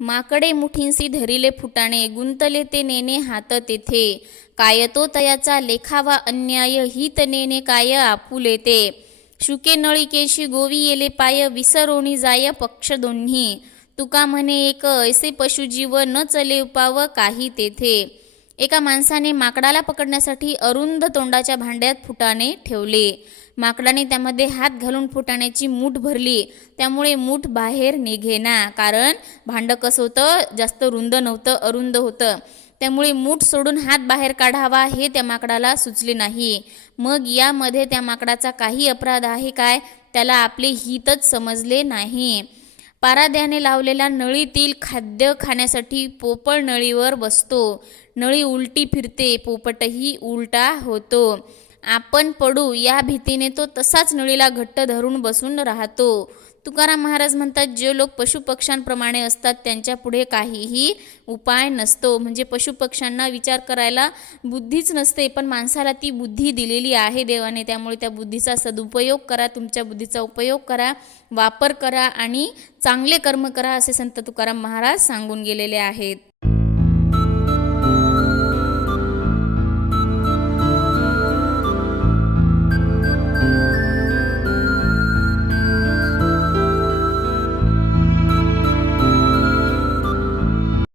माकडे मुठींसी धरिले फुटाणे गुंतले ते नेने हात तेथे. काय तो तयाचा लेखावा अन्याय हित नेने काय आपुले ते. शुके नळिकेशी गोवी येले पाय विसरोणी जाय पक्ष दोन्ही. तुका म्हणे एक ऐसे पशुजीव न चले उपाव काही तेथे. एका माणसाने माकडाला पकडण्यासाठी अरुंद तोंडाच्या भांड्यात फुटाणे ठेवले. माकडाने त्यामध्ये हात घालून फुटाण्याची मूठ भरली. त्यामुळे मूठ बाहेर निघेना. कारण भांडं कसं होतं? जास्त रुंद नव्हतं अरुंद होतं. त्यामुळे मूठ सोडून हात बाहेर काढावा हे त्या माकडाला सुचले नाही. मग यामध्ये त्या माकडाचा काही अपराध आहे काय? त्याला आपले हितच समजले नाही. पाराद्याने लावलेला नळीतील खाद्य खाण्यासाठी पोपळ नळीवर बसतो. नळी उलटी फिरते पोपटही उलटा होतो. आपण पडू या भीतीने तो तसाच नळीला घट्ट धरून बसून राहतो. तुकाराम महाराज म्हणतात जे लोक पशुपक्ष्यांप्रमाणे असतात त्यांच्या पुढे काहीही उपाय नसतो. म्हणजे पशुपक्ष्यांना विचार करायला बुद्धीच नसते पण माणसाला ती बुद्धी दिलेली आहे देवाने. त्यामुळे त्या बुद्धीचा सदुपयोग करा तुमच्या बुद्धीचा उपयोग करा वापर करा आणि चांगले कर्म करा असे संत तुकाराम महाराज सांगून गेलेले आहेत.